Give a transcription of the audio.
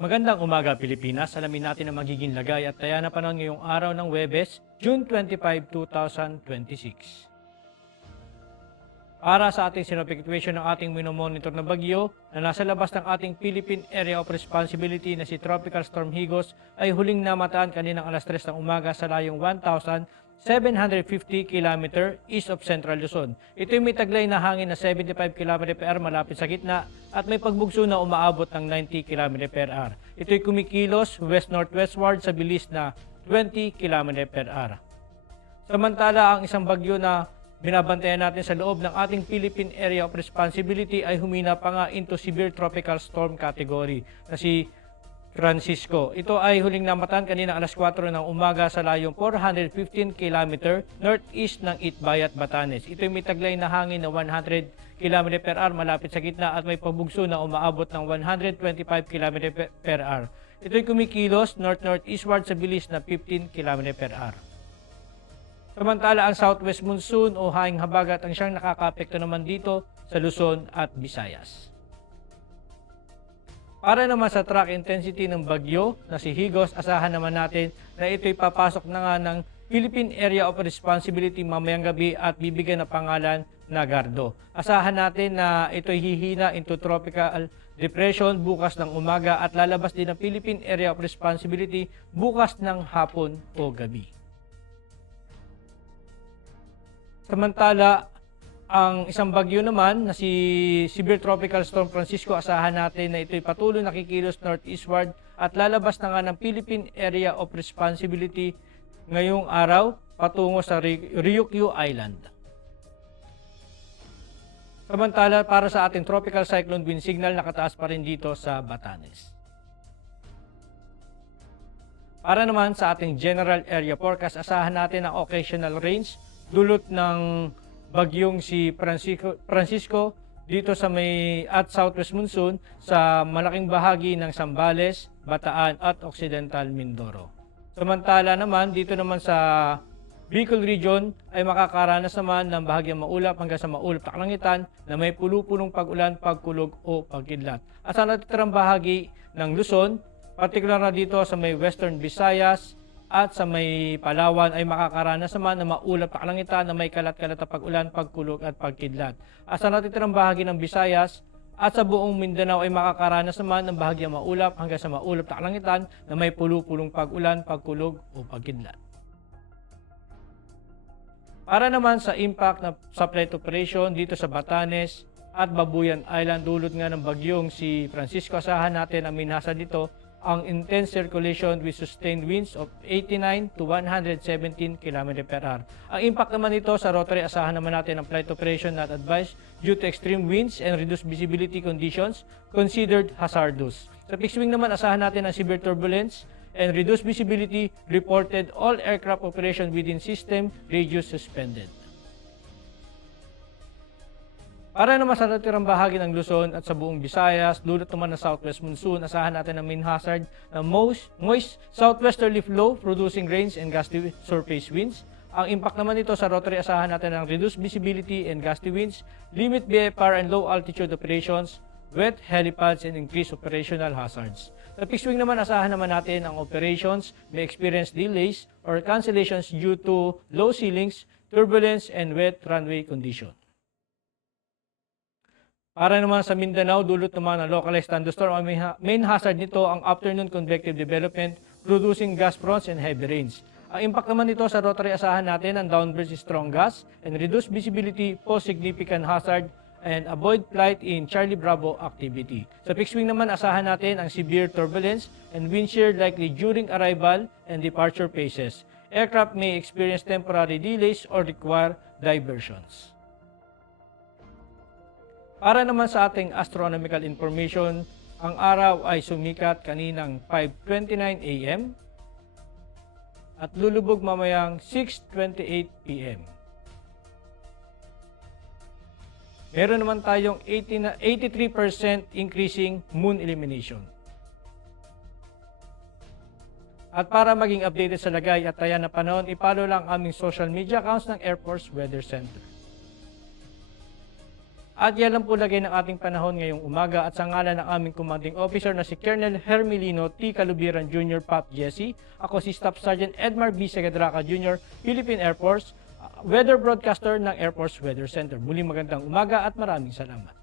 Magandang umaga Pilipinas. Alamin natin ang magiging lagay at taya na panahon ngayong araw ng Huwebes, June 25, 2026. Para sa ating synoptic situation ng ating minomonitor na bagyo na nasa labas ng ating Philippine Area of Responsibility na si Tropical Storm Higos ay huling namataan kaninang alas 3 ng umaga sa layong 1,750 km east of Central Luzon. Ito'y may taglay na hangin na 75 km/h malapit sa gitna at may pagbugso na umaabot ng 90 km/h. Ito'y kumikilos west-northwestward sa bilis na 20 km/h. Samantala, ang isang bagyo na binabantayan natin sa loob ng ating Philippine Area of Responsibility ay humina pa nga into severe tropical storm category na si Francisco. Ito ay huling namataan kanina alas 4 ng umaga sa layong 415 km northeast ng Itbayat, Batanes. Ito ay may taglay na hangin na 100 km/h malapit sa gitna at may pabugso na umaabot ng 125 km/h. Ito ay kumikilos north-northeastward sa bilis na 15 km/h. Samantala, ang southwest monsoon o hanging habagat ang siyang nakakaapekto naman dito sa Luzon at Visayas. Para naman sa track intensity ng bagyo na si Higos, asahan naman natin na ito'y papasok na nga ng Philippine Area of Responsibility mamayang gabi at bibigyan ng pangalan na Gardo. Asahan natin na ito'y hihina into tropical depression bukas ng umaga at lalabas din ng Philippine Area of Responsibility bukas ng hapon o gabi. Samantala, ang isang bagyo naman na si Severe Tropical Storm Francisco, asahan natin na ito'y patuloy nakikilos northeastward at lalabas na nga ng Philippine Area of Responsibility ngayong araw patungo sa Ryukyu Island. Samantala, para sa ating Tropical Cyclone Wind Signal, nakataas pa rin dito sa Batanes. Para naman sa ating General Area Forecast, asahan natin ang occasional rains dulot ng bagyong si Francisco dito sa may at southwest monsoon sa malaking bahagi ng Zambales, Bataan at Occidental Mindoro. Samantala naman dito naman sa Bicol Region ay makakaranas naman ng bahagyang maulap hanggang sa maulap na kalangitan na may pulo-pulong pag-ulan, pagkulog o pagkidlat. At sa natitirang bahagi ng Luzon, partikular na dito sa may Western Visayas at sa may Palawan ay makakaranas naman na maulap na kalangitan na may kalat-kalat na pag-ulan, pagkulog at pagkidlat. At sa natitirang bahagi ng Visayas at sa buong Mindanao ay makakaranas naman ng bahagyang maulap hanggang sa maulap na kalangitan na may pulo-pulong pag-ulan, pagkulog o pagkidlat. Para naman sa impact na supply operation dito sa Batanes at Babuyan Island dulot nga ng bagyong si Francisco, asahan natin ang minasa dito ang intense circulation with sustained winds of 89 to 117 km/h. Ang impact naman nito sa rotary, asahan naman natin ang flight operation not advised due to extreme winds and reduced visibility conditions considered hazardous. Sa fixed wing naman, asahan natin ang severe turbulence and reduced visibility reported, all aircraft operation within system radius suspended. Para naman sa natirang bahagi ng Luzon at sa buong Visayas, dulot naman ng southwest monsoon, asahan natin ang main hazard na moist southwesterly flow producing rains and gusty surface winds. Ang impact naman nito sa rotary, asahan natin ang reduced visibility and gusty winds, limit VFR and low altitude operations, wet helipads and increased operational hazards. Sa fixed wing naman, asahan naman natin ang operations may experience delays or cancellations due to low ceilings, turbulence and wet runway condition. Para naman sa Mindanao, dulot naman ng localized thunderstorm. Ang main hazard nito ang afternoon convective development producing gas fronts and heavy rains. Ang impact naman nito sa rotary, asahan natin ang downburst strong gas and reduced visibility pose significant hazard and avoid flight in Charlie Bravo activity. Sa fixed wing naman, asahan natin ang severe turbulence and wind shear likely during arrival and departure phases. Aircraft may experience temporary delays or require diversions. Para naman sa ating astronomical information, ang araw ay sumikat kaninang 5:29 AM at lulubog mamayang 6:28 PM. Meron naman tayong 83% increasing moon illumination. At para maging updated sa lagay at taya na panahon, ipalo lang aming social media accounts ng Air Force Weather Center. At yan lang po lagay ng ating panahon ngayong umaga at sa ngalan ng aming commanding officer na si Colonel Hermelino T. Calubiran Jr. Pop Jesse, ako si Staff Sergeant Edmar B. Segadraca Jr., Philippine Air Force, weather broadcaster ng Air Force Weather Center. Muli magandang umaga at maraming salamat.